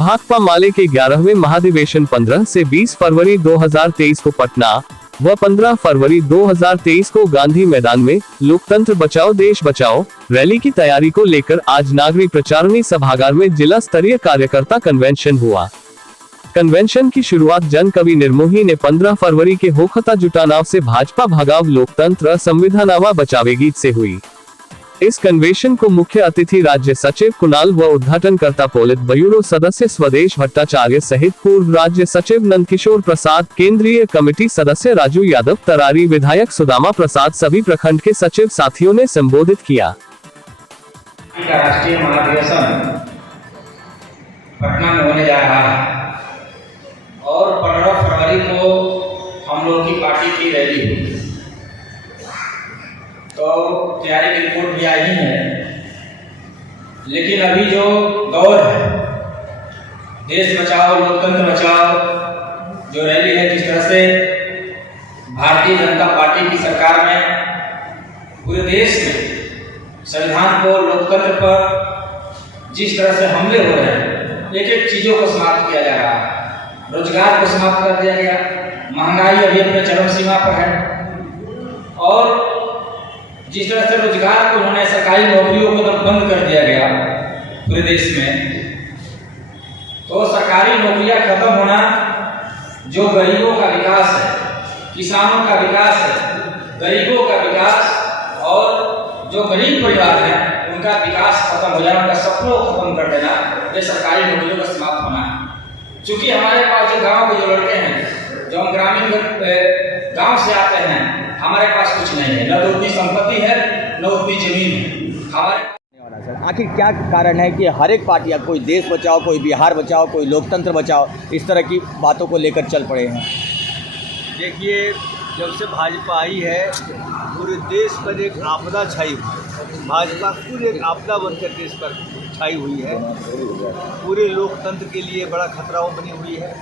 भाकपा माले के 11वें महाधिवेशन 15 से 20 फरवरी 2023 को पटना व 15 फरवरी 2023 को गांधी मैदान में लोकतंत्र बचाओ देश बचाओ रैली की तैयारी को लेकर आज नागरिक प्रचारणी सभागार में जिला स्तरीय कार्यकर्ता कन्वेंशन हुआ। कन्वेंशन की शुरुआत जन कवि निर्मोही ने 15 फरवरी के होखता जुटानाव से भाजपा भगाव लोकतंत्र संविधानावा बचावे गीत से हुई। इस कन्वेंशन को मुख्य अतिथि राज्य सचिव कुणाल व उद्घाटनकर्ता पोलित ब्यूरो सदस्य स्वदेश भट्टाचार्य सहित पूर्व राज्य सचिव नंदकिशोर प्रसाद, केंद्रीय कमेटी सदस्य राजू यादव, तरारी विधायक सुदामा प्रसाद, सभी प्रखंड के सचिव साथियों ने संबोधित किया। राष्ट्रीय महाधिवेशन पटना में होने जा रहा है और 15 फरवरी को हम लोग की पार्टी की रैली हुई, तो तैयारी की रिपोर्ट भी आई है। लेकिन अभी जो दौर है देश बचाओ लोकतंत्र बचाओ जो रैली है, जिस तरह से भारतीय जनता पार्टी की सरकार में पूरे देश में संविधान को लोकतंत्र पर जिस तरह से हमले हो रहे हैं, एक एक चीजों को समाप्त किया जा रहा है। रोजगार को समाप्त कर दिया गया, महंगाई अभी अपने चरम सीमा पर है और जिस तरह से रोजगार को उन्होंने सरकारी नौकरियों को बंद कर दिया गया पूरे देश में, तो सरकारी नौकरियां खत्म होना जो गरीबों का विकास है, किसानों का विकास है, गरीबों का विकास और जो गरीब परिवार है उनका विकास खत्म हो जाना, उनका सपनों को खत्म कर देना, ये सरकारी नौकरियों का समाप्त होना है। चूंकि हमारे पास जो गाँव के जो लड़के हैं, जो हम ग्रामीण गांव से आते हैं, हमारे पास कुछ नहीं है, न तो उतनी संपत्ति है न उतनी जमीन है हमारे। आखिर क्या कारण है कि हर एक पार्टी, कोई देश बचाओ, कोई बिहार बचाओ, कोई लोकतंत्र बचाओ, इस तरह की बातों को लेकर चल पड़े हैं? देखिए, जब से भाजपा आई है पूरे देश पर एक आपदा छाई हुई है। भाजपा खुद एक आपदा बनकर देश पर छाई हुई है, पूरे लोकतंत्र के लिए बड़ा खतरा बनी हुई है।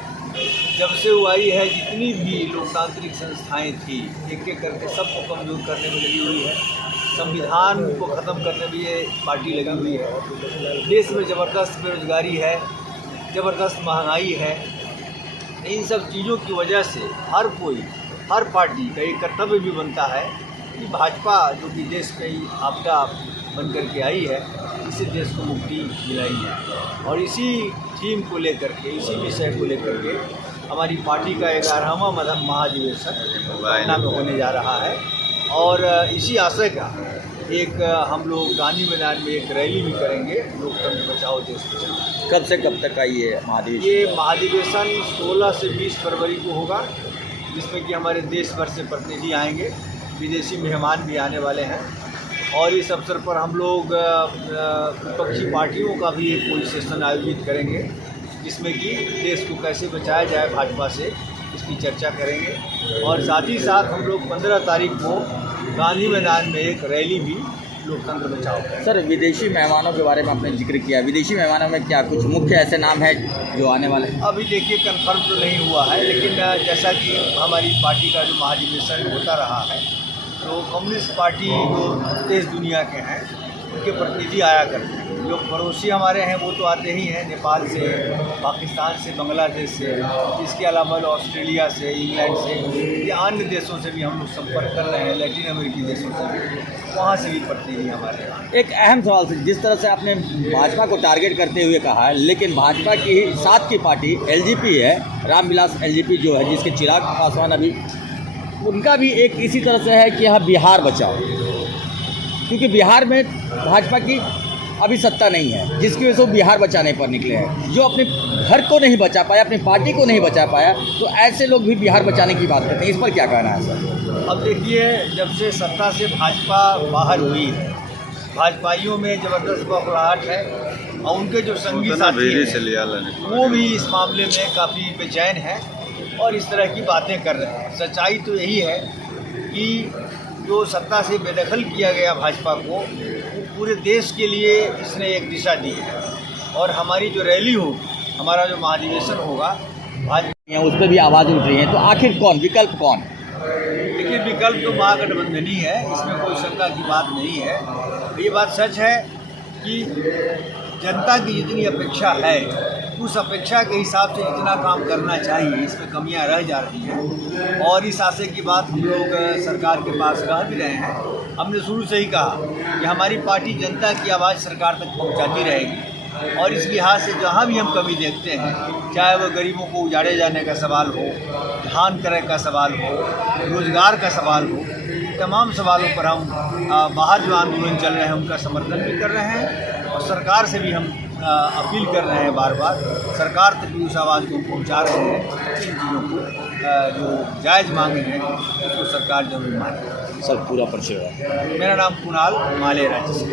जब से वो आई है, जितनी भी लोकतांत्रिक संस्थाएं थी एक एक करके सबको कमजोर करने में लगी हुई है, संविधान को ख़त्म करने में ये पार्टी लगी हुई है। देश में ज़बरदस्त बेरोजगारी है, ज़बरदस्त महंगाई है। इन सब चीज़ों की वजह से हर पार्टी का एक कर्तव्य भी बनता है कि भाजपा जो कि देश में आपदा बन कर के आई है, इसे देश को मुक्ति दिलाई है। और इसी थीम को लेकर के, इसी विषय को लेकर के हमारी पार्टी का 11वां महाधिवेशन पटना में होने जा रहा है और इसी आशय का एक हम लोग गांधी मैदान में एक रैली भी करेंगे, लोकतंत्र बचाओ देश बचाओ। कब से कब तक का ये महाधिवेशन? ये महाधिवेशन 16 से 20 फरवरी को होगा, जिसमें कि हमारे देश भर से प्रतिनिधि आएंगे, विदेशी मेहमान भी आने वाले हैं और इस अवसर पर हम लोग विपक्षी पार्टियों का भी एक कोई सेशन आयोजित करेंगे, जिसमें कि देश को कैसे बचाया जाए भाजपा से, इसकी चर्चा करेंगे। और साथ ही साथ हम लोग 15 तारीख को गांधी मैदान में एक रैली भी लोकतंत्र बचाओ करेंगे। सर, विदेशी मेहमानों के बारे में आपने जिक्र किया, विदेशी मेहमानों में क्या कुछ मुख्य ऐसे नाम है जो आने वाले हैं? अभी देखिए कंफर्म तो नहीं हुआ है, लेकिन जैसा कि हमारी पार्टी का जो महाधिवेशन होता रहा है, तो कम्युनिस्ट पार्टी जो देश दुनिया के हैं उनके प्रतिनिधि आया करते हैं। जो पड़ोसी हमारे हैं वो तो आते ही हैं, नेपाल से, पाकिस्तान से, बांग्लादेश से, इसके अलावा ऑस्ट्रेलिया से, इंग्लैंड से, या अन्य देशों से भी हम लोग संपर्क कर रहे हैं, लैटिन अमेरिकी देशों से भी, वहाँ से भी प्रतिनिधि हमारे यहाँ। एक अहम सवाल से, जिस तरह से आपने भाजपा को टारगेट करते हुए कहा है, लेकिन भाजपा की साथ की पार्टी एलजेपी है, रामविलास एलजेपी जो है, जिसके चिराग पासवान अभी, उनका भी एक इसी तरह से है कि यहाँ बिहार बचाओ, क्योंकि बिहार में भाजपा की अभी सत्ता नहीं है, जिसकी वजह से वो बिहार बचाने पर निकले हैं। जो अपने घर को नहीं बचा पाया, अपनी पार्टी को नहीं बचा पाया, तो ऐसे लोग भी बिहार बचाने की बात करते हैं। इस पर क्या कहना है सर? अब देखिए, जब से सत्ता से भाजपा बाहर हुई है, भाजपाइयों में ज़बरदस्त बखलाहट है और उनके जो संगी साथी हैं वो भी इस मामले में काफ़ी बेचैन हैं और इस तरह की बातें कर रहे हैं। सच्चाई तो यही है कि जो सत्ता से बेदखल किया गया भाजपा को, पूरे देश के लिए इसने एक दिशा दी है। और हमारी जो रैली होगी, हमारा जो महाधिवेशन होगा, भाजपा उस पर भी आवाज़ उठ रही है, तो आखिर कौन, विकल्प कौन? देखिए, विकल्प तो महागठबंधन ही है, इसमें कोई शंका की बात नहीं है। ये बात सच है कि जनता की जितनी अपेक्षा है उस अपेक्षा के हिसाब से जितना काम करना चाहिए इसमें कमियां रह जा रही हैं। और इस आशय की बात हम लोग सरकार के पास कह भी रहे हैं। हमने शुरू से ही कहा कि हमारी पार्टी जनता की आवाज़ सरकार तक पहुंचाती रहेगी और इस लिहाज से जहां भी हम कमी देखते हैं, चाहे वह गरीबों को उजाड़े जाने का सवाल हो, धान क्रय का सवाल हो, रोजगार का सवाल हो, तमाम सवालों पर हम बाहर जो आंदोलन चल रहे हैं उनका समर्थन भी कर रहे हैं और सरकार से भी हम अपील कर रहे हैं बार बार, सरकार तक भी उस आवाज़ को पहुंचा रहे हैं। इन चीज़ों को जो जायज़ मांगे हैं उसको सरकार जरूर माने। सर पूरा परिचय। मेरा नाम कुणाल माले राज्य से।